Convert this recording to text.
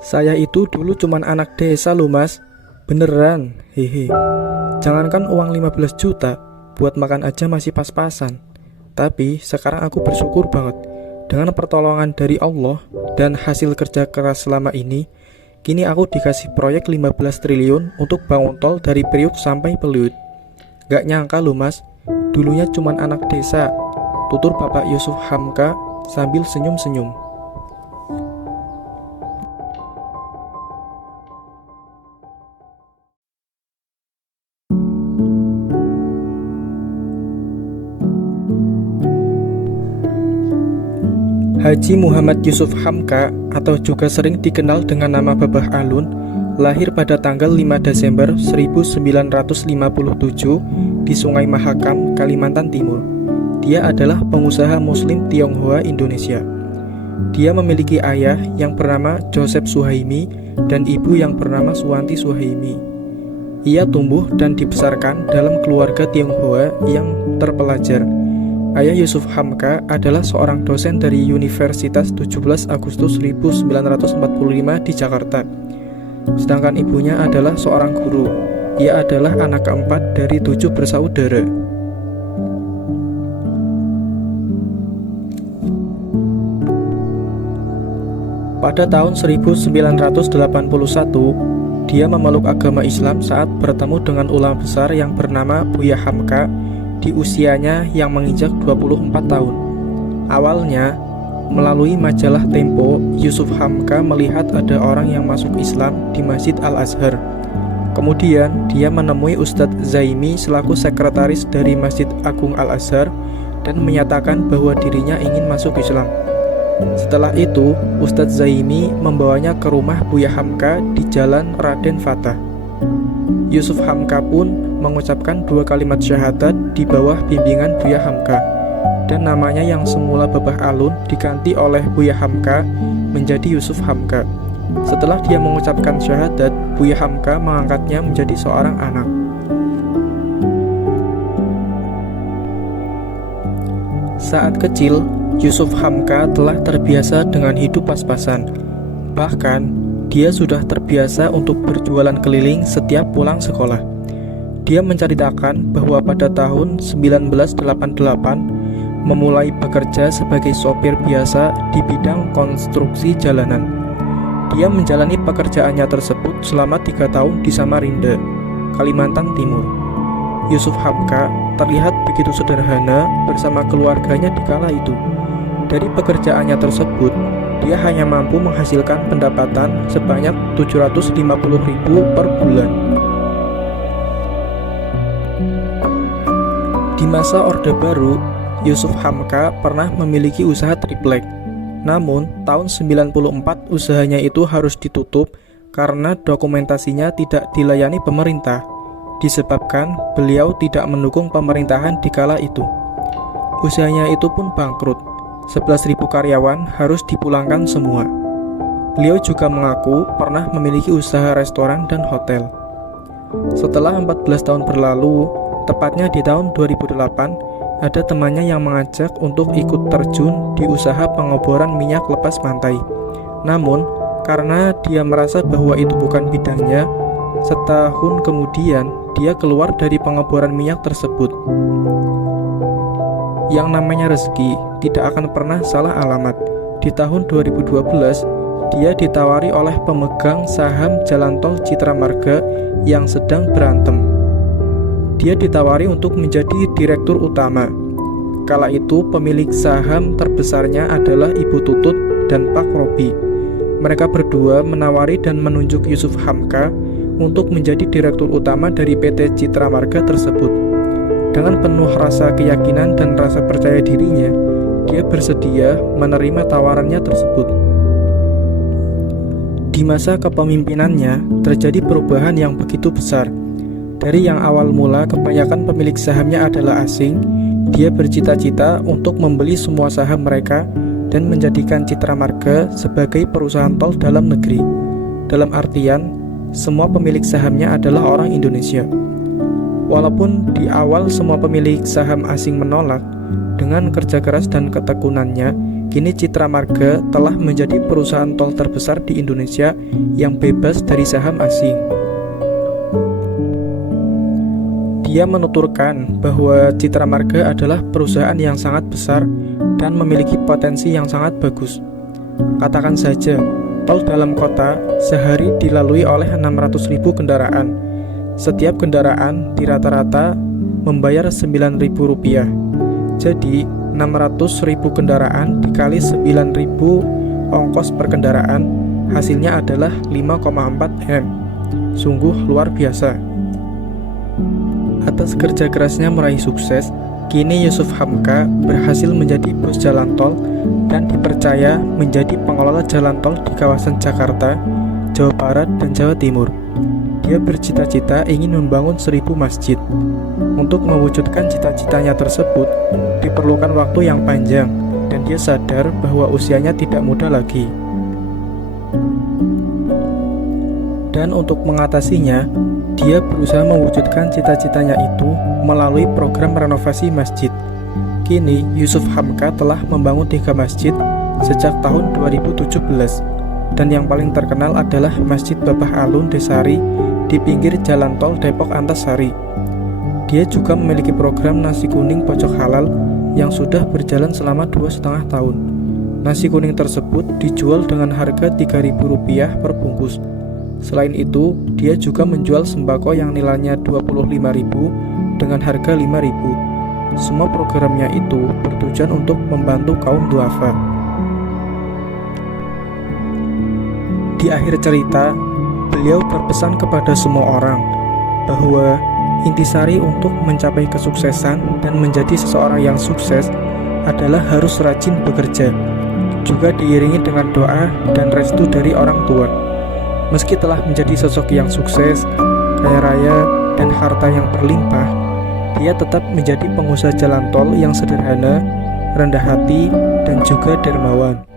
Saya itu dulu cuman anak desa loh mas. Beneran, hehe. Jangankan uang 15 juta, buat makan aja masih pas-pasan. Tapi sekarang aku bersyukur banget. Dengan pertolongan dari Allah dan hasil kerja keras selama ini, kini aku dikasih proyek 15 triliun untuk bangun tol dari Priuk sampai Peluit. Gak nyangka loh mas, dulunya cuman anak desa, tutur Bapak Yusuf Hamka sambil senyum-senyum. Haji Muhammad Yusuf Hamka atau juga sering dikenal dengan nama Babah Alun lahir pada tanggal 5 Desember 1957 di Sungai Mahakam, Kalimantan Timur. Dia adalah pengusaha muslim Tionghoa Indonesia. Dia memiliki ayah yang bernama Joseph Suhaimi dan ibu yang bernama Suwanti Suhaimi. Ia tumbuh dan dibesarkan dalam keluarga Tionghoa yang terpelajar. Ayah Yusuf Hamka adalah seorang dosen dari Universitas 17 Agustus 1945 di Jakarta. Sedangkan ibunya adalah seorang guru. Ia adalah anak keempat dari 7 bersaudara. Pada tahun 1981, dia memeluk agama Islam saat bertemu dengan ulama besar yang bernama Buya Hamka di usianya yang menginjak 24 tahun. Awalnya, melalui majalah Tempo, Yusuf Hamka melihat ada orang yang masuk Islam di Masjid Al-Azhar. Kemudian, dia menemui Ustadz Zaimi selaku sekretaris dari Masjid Agung Al-Azhar dan menyatakan bahwa dirinya ingin masuk Islam. Setelah itu, Ustadz Zaimi membawanya ke rumah Buya Hamka di Jalan Raden Fatah. Yusuf Hamka pun mengucapkan 2 kalimat syahadat di bawah bimbingan Buya Hamka, dan namanya yang semula Babah Alun diganti oleh Buya Hamka menjadi Yusuf Hamka. Setelah dia mengucapkan syahadat, Buya Hamka mengangkatnya menjadi seorang anak. Saat kecil, Yusuf Hamka telah terbiasa dengan hidup pas-pasan. Bahkan, dia sudah terbiasa untuk berjualan keliling setiap pulang sekolah. Dia menceritakan bahwa pada tahun 1988 memulai bekerja sebagai sopir biasa di bidang konstruksi jalanan. Dia menjalani pekerjaannya tersebut selama 3 tahun di Samarinda, Kalimantan Timur. Yusuf Hamka terlihat begitu sederhana bersama keluarganya di kala itu. Dari pekerjaannya tersebut, dia hanya mampu menghasilkan pendapatan sebanyak 750.000 per bulan. Di masa Orde Baru, Yusuf Hamka pernah memiliki usaha triplek. Namun, tahun 94 usahanya itu harus ditutup karena dokumentasinya tidak dilayani pemerintah, disebabkan beliau tidak mendukung pemerintahan di kala itu. Usahanya itu pun bangkrut. 11.000 karyawan harus dipulangkan semua. Beliau juga mengaku pernah memiliki usaha restoran dan hotel. Setelah 14 tahun berlalu, tepatnya di tahun 2008, ada temannya yang mengajak untuk ikut terjun di usaha pengeboran minyak lepas pantai. Namun, karena dia merasa bahwa itu bukan bidangnya, setahun kemudian dia keluar dari pengeboran minyak tersebut. Yang namanya rezeki tidak akan pernah salah alamat. Di tahun 2012, dia ditawari oleh pemegang saham Jalan Tol Citra Marga yang sedang berantem. Dia ditawari untuk menjadi direktur utama. Kala itu pemilik saham terbesarnya adalah Ibu Tutut dan Pak Robi. Mereka berdua menawari dan menunjuk Yusuf Hamka untuk menjadi direktur utama dari PT Citra Marga tersebut. Dengan penuh rasa keyakinan dan rasa percaya dirinya, dia bersedia menerima tawarannya tersebut. Di masa kepemimpinannya, terjadi perubahan yang begitu besar. Dari yang awal mula kebanyakan pemilik sahamnya adalah asing, dia bercita-cita untuk membeli semua saham mereka dan menjadikan Citra Marga sebagai perusahaan tol dalam negeri. Dalam artian, semua pemilik sahamnya adalah orang Indonesia. Walaupun di awal semua pemilik saham asing menolak, dengan kerja keras dan ketekunannya, kini Citra Marga telah menjadi perusahaan tol terbesar di Indonesia yang bebas dari saham asing. Dia menuturkan bahwa Citra Marga adalah perusahaan yang sangat besar dan memiliki potensi yang sangat bagus. Katakan saja, tol dalam kota sehari dilalui oleh 600.000 kendaraan. Setiap kendaraan di rata-rata membayar Rp9.000. Jadi, 600.000 kendaraan dikali 9.000 ongkos per kendaraan, hasilnya adalah 5,4 M. Sungguh luar biasa. Atas kerja kerasnya meraih sukses, kini Yusuf Hamka berhasil menjadi bos jalan tol dan dipercaya menjadi pengelola jalan tol di kawasan Jakarta, Jawa Barat, dan Jawa Timur. Dia bercita-cita ingin membangun 1.000 masjid. Untuk mewujudkan cita-citanya tersebut, diperlukan waktu yang panjang, dan dia sadar bahwa usianya tidak muda lagi. Dan untuk mengatasinya, dia berusaha mewujudkan cita-citanya itu melalui program renovasi masjid. Kini, Yusuf Hamka telah membangun 3 masjid sejak tahun 2017, dan yang paling terkenal adalah Masjid Babah Alun Desari di pinggir jalan tol Depok Antasari. Dia juga memiliki program nasi kuning pojok halal yang sudah berjalan selama 2,5 tahun. Nasi kuning tersebut dijual dengan harga Rp3.000 per bungkus. Selain itu, dia juga menjual sembako yang nilainya Rp25.000 dengan harga Rp5.000. Semua programnya itu bertujuan untuk membantu kaum duafa. Di akhir cerita, beliau berpesan kepada semua orang bahwa intisari untuk mencapai kesuksesan dan menjadi seseorang yang sukses adalah harus rajin bekerja, juga diiringi dengan doa dan restu dari orang tua. Meski telah menjadi sosok yang sukses, kaya raya, dan harta yang berlimpah, dia tetap menjadi pengusaha jalan tol yang sederhana, rendah hati, dan juga dermawan.